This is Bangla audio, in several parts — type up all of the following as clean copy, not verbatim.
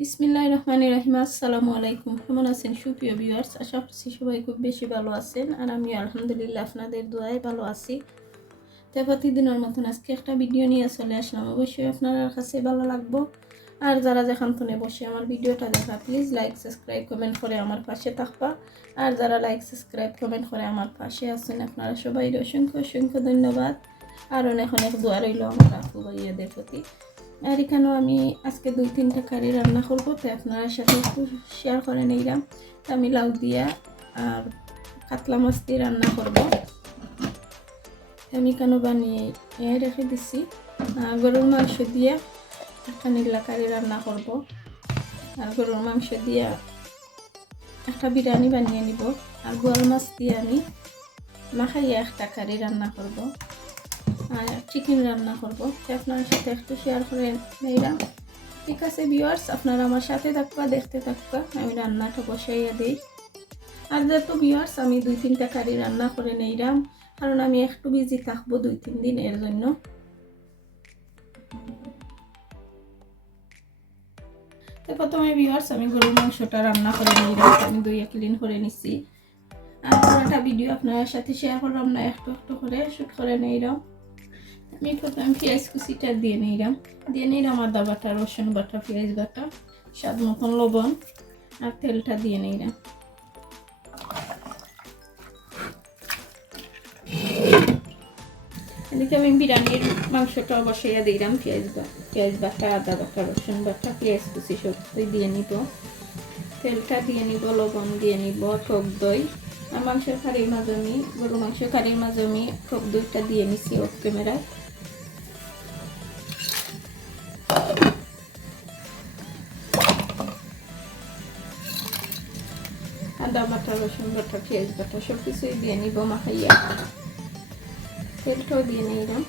বিসমিল্লাহির রহমানির রহিম। আসসালামু আলাইকুম। কেমন আছেন সুপ্রিয় ভিউয়ার্স? আশা করছি সবাই খুব বেশি ভালো আছেন, আর আমি আলহামদুলিল্লাহ আপনাদের দোয়ায় ভালো আছি। তো প্রতিদিনের মতন আজকে একটা ভিডিও নিয়ে চলে আসলাম। অবশ্যই আপনার কাছে ভালো লাগবো। আর যারা যেখান থেকে বসে আমার ভিডিওটা দেখা, প্লিজ লাইক সাবস্ক্রাইব কমেন্ট করে আমার পাশে থাকবা। আর যারা লাইক সাবস্ক্রাইব কমেন্ট করে আমার পাশে আছেন, আপনারা সবাই অসংখ্য অসংখ্য ধন্যবাদ। আর অনেক অনেক দোয়া রইল আমার আপু ভাইয়াদের প্রতি। আর এখানেও আমি আজকে 2-3টা কারি রান্না করবো, তো আপনার সাথে একটু শেয়ার করে নিলাম। তো আমি লাউ দিয়া আর কাতলা মাছ দিয়ে রান্না করবো। আমি কেন বানিয়ে রেখে দিছি। গরুর মাংস দিয়ে একটা নীলা কারি রান্না করব, আর গরুর মাংস দিয়ে একটা বিরিয়ানি বানিয়ে নিব, আর বোয়াল মাছ দিয়ে আমি মাখাইয়া একটা কারি রান্না করব, আর চিকেন রান্না করব। আপনার সাথে একটু শেয়ার করে নিলাম। ঠিক আছে ভিউয়ার্স, আপনারা আমার সাথে থাকবা, দেখতে থাকবা। আমি রান্নাটা বসাইয়া দিই। আর যেহেতু ভিউয়ার্স আমি 2-3টা কারি রান্না করে নিলাম, কারণ আমি একটু বিজি থাকবো 2-3 দিন, এর জন্য। তো প্রথমে ভিউয়ার্স আমি গরুর মাংসটা রান্না করে নিলাম। আমি ধুয়ে ক্লিন করে নিচ্ছি। আর পুরোটা ভিডিও আপনার সাথে শেয়ার করলাম না, একটু একটু করে শুট করে নিলাম। আমি প্রথমে পেঁয়াজ কুচিটা দিয়ে নিলাম আদা বাটা, রসুন বাটা, পেঁয়াজ বাটা, স্বাদ মতন লবণ, আর তেলটা দিয়ে নিলাম। এদিকে আমি বিরিয়ানির মাংসটা বসাইয়া দিলাম। পেঁয়াজ বাটা, আদা বাটা, রসুন বাটা, পেঁয়াজ কুচি সব দিয়ে নিব। তেলটা দিয়ে নিব, লবণ দিয়ে নিব, টক দই। আর মাংসের কারির মাঝে আমি গরু মাংসের কারির মাঝে আমি টক দইটা দিয়ে নিছি অফ ক্যামেরায়। আদা বাটা, রসুন বাটা, পেঁয়াজ বাটা সব কিছুই দিয়ে নিব মাখাইয়া। তেলটাও দিয়ে নিলাম।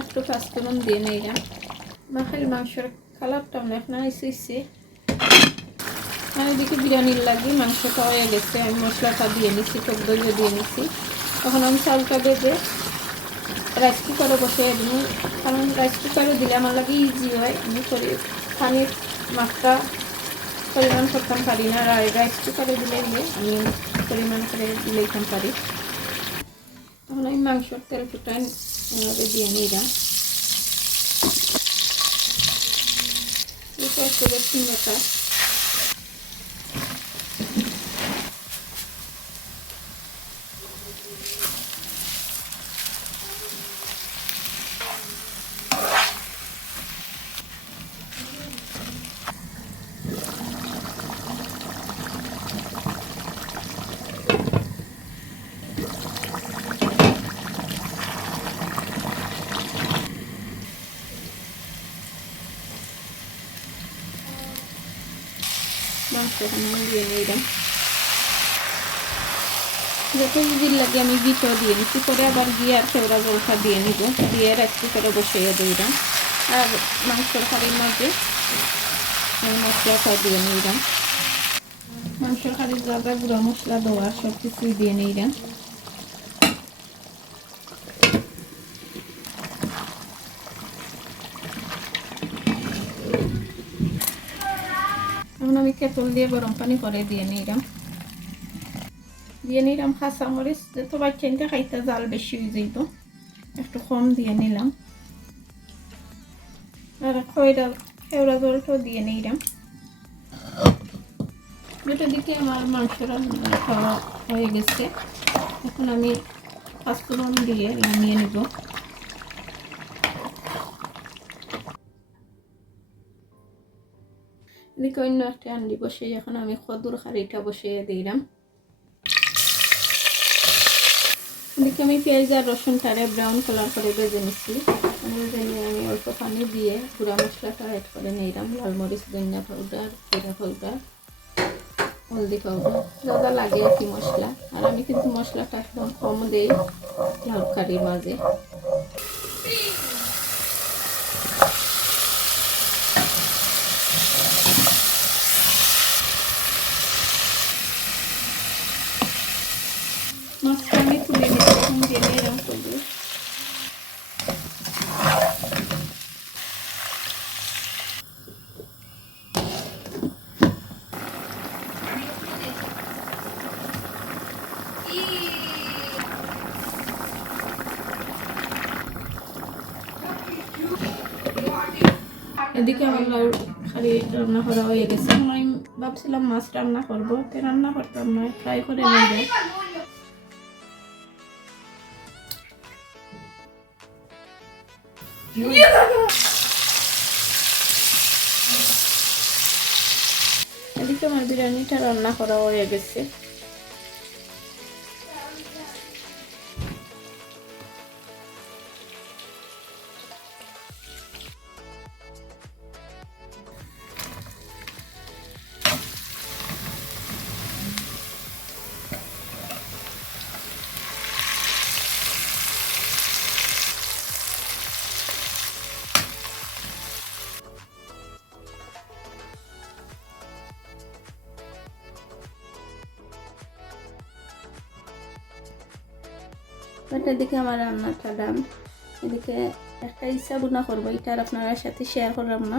একটু পাঁচফোড়ন দিয়ে নিলাম। মাখাই মাংসের কালারটা অনেক নাইস হয়েছে। আর এদিকে বিরিয়ানির লাগে মাংসটা হয়ে গেছে। আমি মশলাটা দিয়ে নিচ্ছি, টক দইও দিয়ে নিচ্ছি। তখন আমি চালটা বেঁধে রাইস কুকারে বসিয়ে দিব, কারণ রাইস কুকারে দিলে আমার লাগে ইজি হয়। আমি পানির মাত্রা পরিমাণ করতাম পারি না, আর রাইস কুকারে দিলে আমি পরিমাণ করে দিলেইতাম পারি। তখন আমি মাংসর তেল ফুটাই এভাবে দিয়ে নিলাম। এটা একটু বেশি বাটা। মাংস আমি দিয়ে নিলাম। যত ইজির লাগে আমি ঘিটাও দিয়ে নিচ্ছি, পরে আবার ঘি আর কেওড়া জলটা দিয়ে নিব, দিয়ে রাইস কুকারে বসিয়ে দিলাম। আর মাংসের কারির মাঝে আমি মশলাটা দিয়ে নিলাম। মাংসের কারির জায়গা গুঁড়া মশলা দেওয়া সব কিছুই দিয়ে নিলাম। এখন আমি কেতল দিয়ে গরম পানি করে দিয়ে নিলাম কাঁচামরিচ। যত বাচ্চাইনটা খাইতে জাল বেশি হয়ে যাইব, একটু কম দিয়ে নিলাম। আর কেওড়া জলটাও দিয়ে নিলাম। যেটা দিকে আমার মাংসটা খাওয়া হয়ে গেছে, এখন আমি পাঁচফোড়ন দিয়ে নামিয়ে নিব। এদিকে অন্য একটা হাঁড়ি বসিয়ে এখন আমি কদুর হাঁড়িটা বসিয়ে দিলাম। এদিকে আমি পেঁয়াজ আর রসুনটারে ব্রাউন কালার করে ভেজে নিচ্ছি। আমি অল্প পানি দিয়ে গুঁড়া মশলাটা অ্যাড করে নিলাম, লাল মরিচ, ধনিয়া পাউডার, জিরা পাউডার, হলদি পাউডার, যা লাগে আর কি মশলা। আর আমি কিন্তু মশলাটা একদম কম দিই লাউ কারির মাঝে। মাছটা আমি তুলে নিচ্ছি, এখন দিয়ে এরকম করবো। এদিকে আমার লাউ খালি রান্না করা হয়ে গেছে। আমি ভাবছিলাম মাছ রান্না করবো, তো রান্না করতাম না, ফ্রাই করে নিয়ে যাই। এদিকে আমার বিরিয়ানিটা রান্না করা হয়ে গেছে। এদিকে আমার রান্নাটা ডান। এদিকে একটা ইচ্ছা বুনা করবো, এটা আর আপনার সাথে শেয়ার করলাম না।